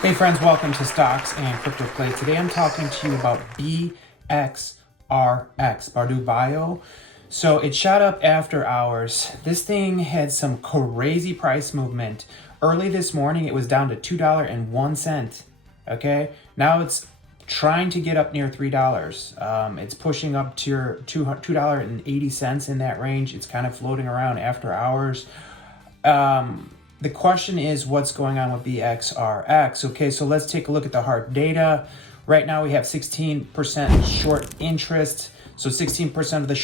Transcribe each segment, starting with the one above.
Hey friends, welcome to Stocks and Crypto Play. Today I'm talking to you about BXRX, Bardu Bio. So it shot up after hours. This thing had some crazy price movement. Early this morning it was down to $2.01. Okay, now it's trying to get up near $3. It's pushing up to your $2.80 in that range. It's kind of floating around after hours. The question is what's going on with BXRX. Okay, so let's take a look at the hard data. Right now we have 16% short interest. So 16% of the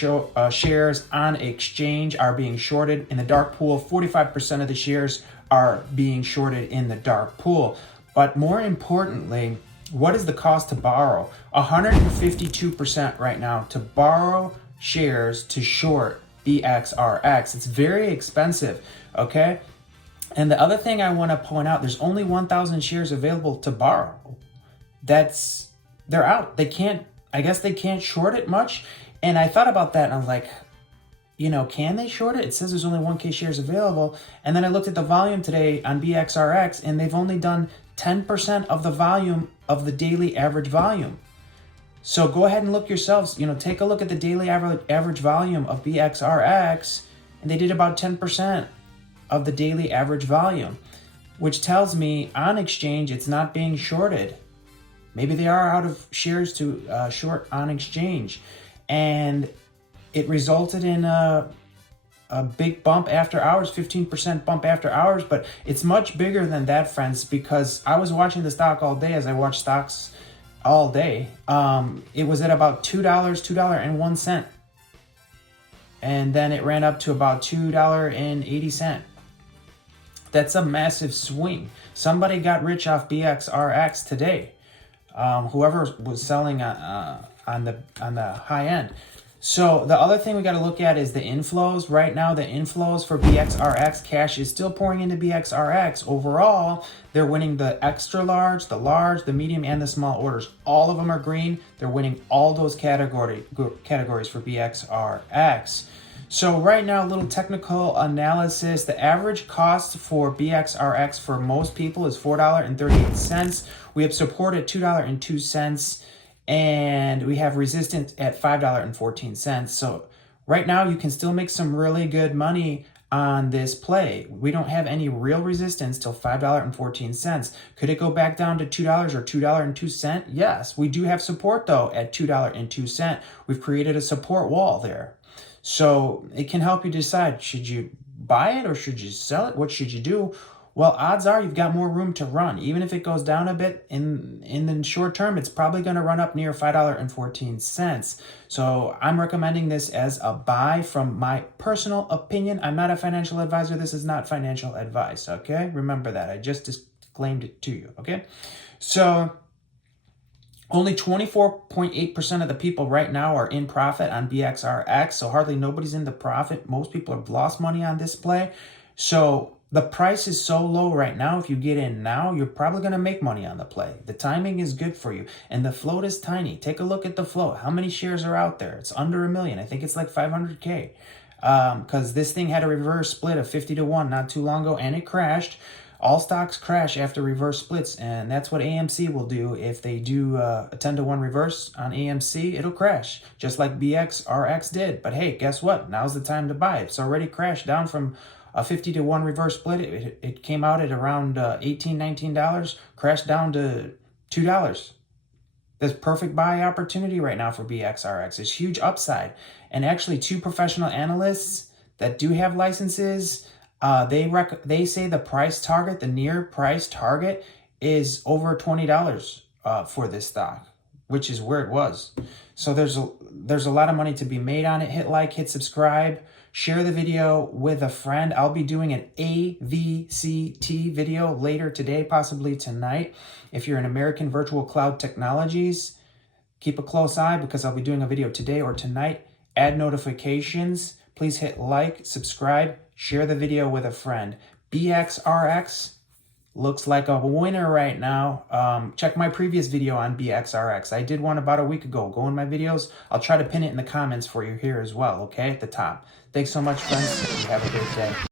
shares on exchange are being shorted. In the dark pool, 45% of the shares are being shorted in the dark pool. But more importantly, what is the cost to borrow? 152% right now to borrow shares to short BXRX. It's very expensive, okay? And the other thing I want to point out, there's only 1,000 shares available to borrow. They're out. I guess they can't short it much. And I thought about that and I was like, can they short it? It says there's only 1K shares available. And then I looked at the volume today on BXRX and they've only done 10% of the volume of the daily average volume. So go ahead and look yourselves, take a look at the daily average volume of BXRX, and they did about 10% of the daily average volume, which tells me on exchange it's not being shorted. Maybe they are out of shares to short on exchange, and it resulted in a big bump after hours, 15% bump after hours. But it's much bigger than that, friends, because I was watching the stock all day. As I watch stocks all day, it was at about $2.01, and then it ran up to about $2.80. That's a massive swing. Somebody got rich off BXRX today. Whoever was selling on the high end. So the other thing we got to look at is the inflows. Right now, the inflows for BXRX cash is still pouring into BXRX. Overall, they're winning the extra large, the medium, and the small orders. All of them are green. They're winning all those categories for BXRX. So right now, a little technical analysis. The average cost for BXRX for most people is $4.38. We have support at $2.02, and we have resistance at $5.14. So right now, you can still make some really good money on this play. We don't have any real resistance till $5.14. Could it go back down to $2 or $2.02? Yes. We do have support, though, at $2.02. We've created a support wall there. So it can help you decide, should you buy it or should you sell it? What should you do? Well, odds are you've got more room to run. Even if it goes down a bit in the short term, it's probably going to run up near $5.14. So I'm recommending this as a buy from my personal opinion. I'm not a financial advisor. This is not financial advice, okay? Remember that. I just disclaimed it to you, okay? So only 24.8% of the people right now are in profit on BXRX, so hardly nobody's in the profit. Most people have lost money on this play. So the price is so low right now. If you get in now, you're probably going to make money on the play. The timing is good for you, and the float is tiny. Take a look at the float. How many shares are out there? It's under 1 million. I think it's like 500K, because this thing had a reverse split of 50-1 not too long ago, and it crashed. All stocks crash after reverse splits, and that's what AMC will do. If they do a 10-1 reverse on AMC, it'll crash, just like BXRX did. But hey, guess what? Now's the time to buy. It's already crashed down from a 50-1 reverse split. It came out at around $18, $19, crashed down to $2. There's perfect buy opportunity right now for BXRX. It's huge upside. And actually, 2 professional analysts that do have licenses, they say the price target, the near price target, is over $20 for this stock, which is where it was. So there's a lot of money to be made on it. Hit like, hit subscribe, share the video with a friend. I'll be doing an AVCT video later today, possibly tonight. If you're in American Virtual Cloud Technologies, keep a close eye because I'll be doing a video today or tonight. Add notifications. Please hit like, subscribe, share the video with a friend. BXRX looks like a winner right now. Check my previous video on BXRX. I did one about a week ago. Go in my videos. I'll try to pin it in the comments for you here as well, okay, at the top. Thanks so much, friends. Have a great day.